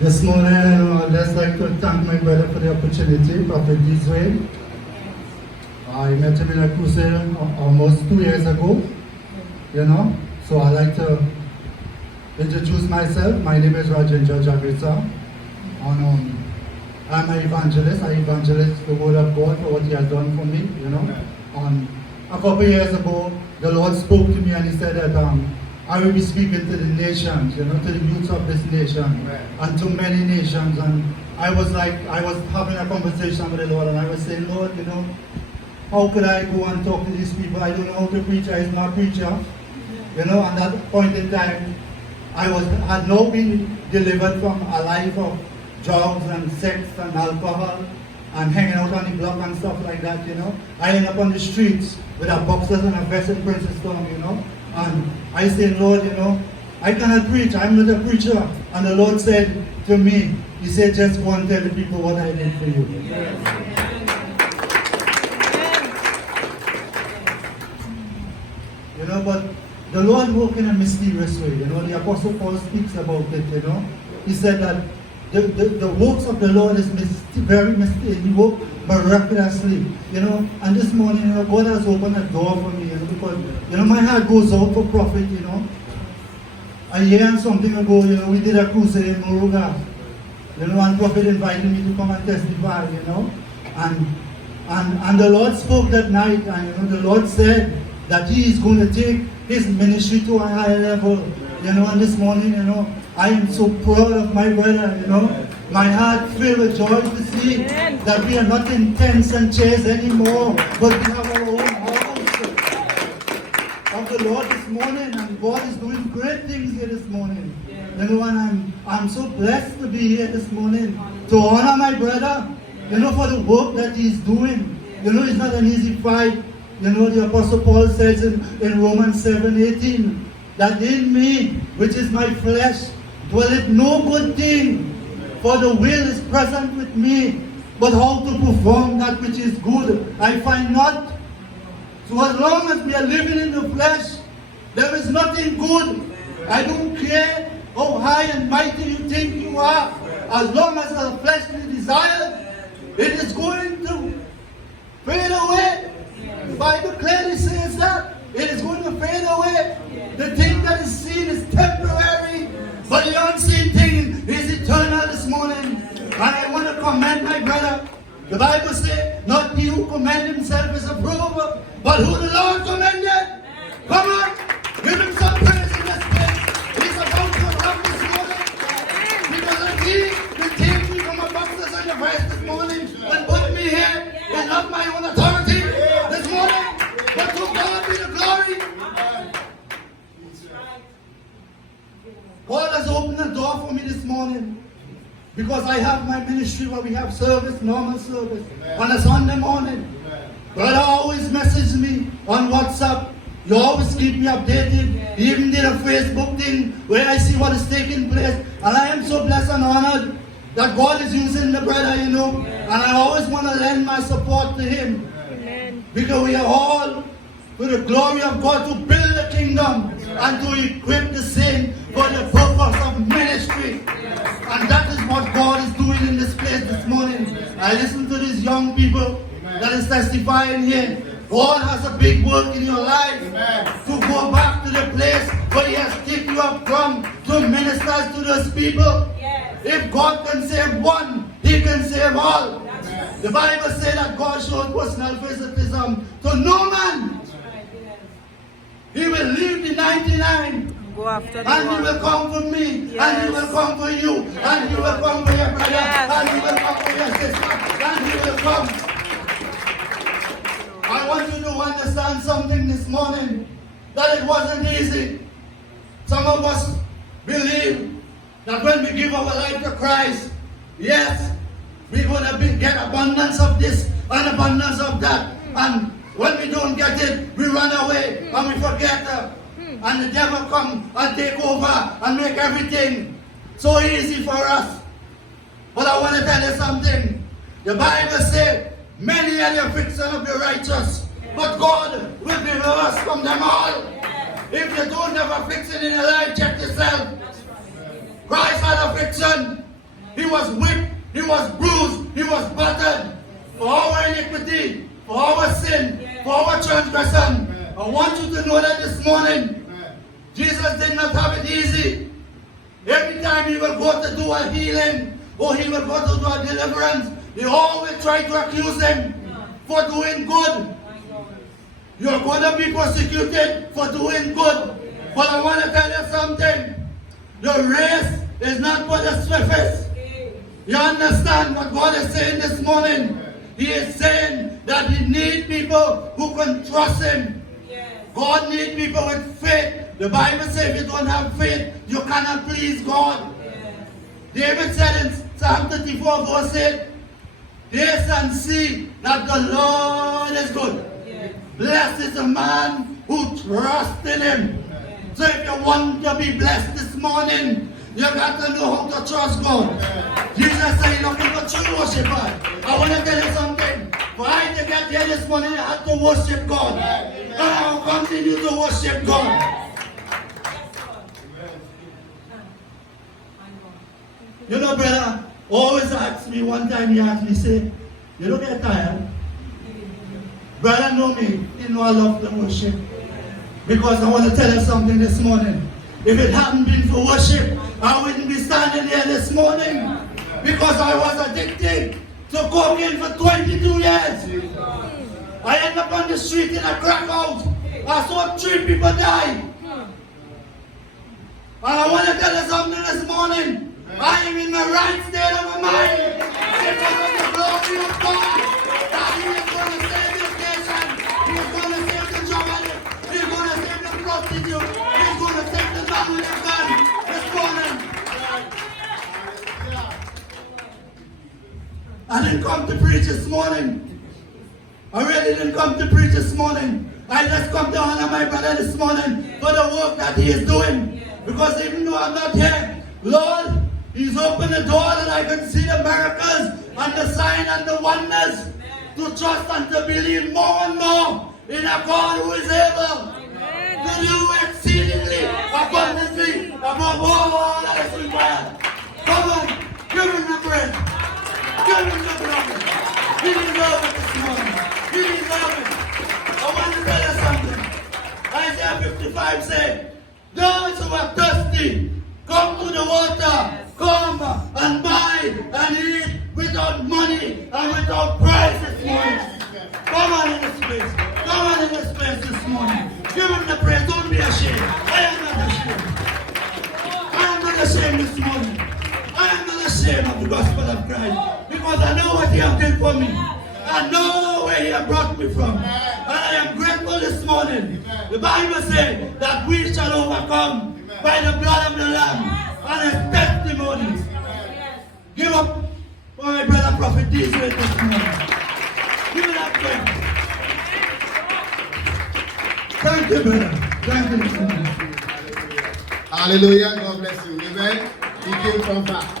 This morning, I'd just like to thank my brother for the opportunity, Prophet Israel. I met him in a crusade almost 2 years ago, So I'd like to introduce myself. My name is Rajendra Jagrita. And I'm an evangelist. I evangelize the word of God for what he has done for me, And a couple of years ago, the Lord spoke to me and he said that I will be speaking to the nations, to the youth of this nation, and to many nations. And I was having a conversation with the Lord, and I was saying, Lord, how could I go and talk to these people? I don't know how to preach. I am not a preacher. And at that point in time, I had now been delivered from a life of drugs and sex and alcohol and hanging out on the block and stuff like that, I ended up on the streets with a boxers and a vest in Princeton, And I said, Lord, I cannot preach. I'm not a preacher. And the Lord said to me, he said, just go and tell the people what I did for you. But the Lord worked in a mysterious way. The Apostle Paul speaks about it, He said that the works of the Lord is very mysterious. He worked miraculously, And this morning, God has opened a door for me, because, my heart goes out for prophet, A year and something ago, we did a crusade in Moruga, and prophet invited me to come and testify, And the Lord spoke that night, and, the Lord said that He is going to take His ministry to a higher level, And this morning, I am so proud of my brother, My heart filled with joy to see that we are not in tents and chairs anymore, but we have our own house of the Lord this morning, and God is doing great things here this morning. And I'm so blessed to be here this morning to honor my brother, for the work that he's doing. It's not an easy fight. The Apostle Paul says in Romans 7:18 that in me, which is my flesh, dwelleth no good thing. For the will is present with me, but how to perform that which is good, I find not. So as long as we are living in the flesh, there is nothing good. I don't care how high and mighty you think you are. As long as the fleshly desire, it is going to fade away. The Bible clearly says that. It is going to fade away. The thing that is seen is temporary, but the unseen thing is eternal this morning. And I want to commend my brother. The Bible says, not he who commend himself is approved, but who the Lord commended. Come on, give him some praise in this place. He's about to come this morning. Because if he will take me from a boxers and a vest this morning and put me here, it's not my own authority this morning, but to God be the glory. God has opened a door for me this morning, because I have my ministry where we have service, normal service, on a Sunday morning. Brother always messages me on WhatsApp. You always keep me updated. He even did a Facebook thing where I see what is taking place. And I am so blessed and honored that God is using the brother, And I always want to lend my support to him. Because we are all, to the glory of God, to build the kingdom and to equip the saints for the purpose of ministry. And that is what God is doing in this place this morning. I listen to these young people that is testifying here. God has a big work in your life to go back to the place where He has taken you up from, to minister to those people. If God can save one, He can save all. The Bible says that God showed personal favoritism to no man. He will leave the 99. And He will come for me, and He will come for you, and He will come for your brother, and He will come for your sister, and He will come. I want you to understand something this morning, that it wasn't easy. Some of us believe that when we give our life to Christ, yes, we're going to get abundance of this and abundance of that. And when we don't get it, we run away and we forget. And the devil come and take over and make everything so easy for us. But I want to tell you something. The Bible says, many are the affliction of the righteous, but God will deliver us from them all. If you don't have affliction in your life, check yourself. Christ had affliction. was whipped, he was bruised, he was battered for our iniquity, for our sin, for our transgression. I want you to know that this morning, Jesus did not have it easy. Every time he will go to do a healing, or he will go to do a deliverance, they always try to accuse him for doing good. You're going to be persecuted for doing good. But I want to tell you something. The race is not for the swiftest. You understand what God is saying this morning? He is saying that he needs people who can trust him. God needs people with faith. The Bible says if you don't have faith, you cannot please God. David said in Psalm 34 verse 8, taste and see that the Lord is good. Blessed is the man who trusts in him. So if you want to be blessed this morning, you got to know how to trust God. Jesus said, you're looking for true worshippers. I want to tell you something. For I to get here this morning, I had to worship God. And I will continue to worship God. You know, brother, always ask me, one time he asked me, say, you don't get tired? Brother know me, he know I love to worship. Because I want to tell you something this morning. If it hadn't been for worship, I wouldn't be standing here this morning. Because I was addicted to cocaine for 22 years. I ended up on the street in a crack house. I saw 3 people die. And I want to tell you something this morning. I am in the right state of my mind. Because of the glory of God. That he is going to save this nation. He is going to save the drug addict. He is going to save the prostitute. He is going to save the man with a gun this morning. I didn't come to preach this morning. I really didn't come to preach this morning. I just come to honor my brother this morning for the work that he is doing. Because even though I'm not here, Lord, he's opened the door that I can see the miracles and the sign and the wonders to trust and to believe more and more in a God who is able to do exceedingly, abundantly, above all that is required. Come on, give him the praise. Give him the glory. He deserves it this morning. He deserves it. I want to tell you something. Isaiah 55 says, those who are thirsty, come to the water. Come and buy and eat without money and without price this morning. Come on in this place. Come on in this place this morning. Give him the praise. Don't be ashamed. I am not ashamed. I am not ashamed this morning. I am not ashamed of the gospel of Christ. Because I know what he has done for me. I know where he has brought me from. And I am grateful this morning. The Bible says that we shall overcome by the blood of the Lamb and his testimonies. Give up for my brother Prophet this morning. Give it up for him. Thank you, brother. Thank you. Hallelujah. God bless you. Amen. He came from far.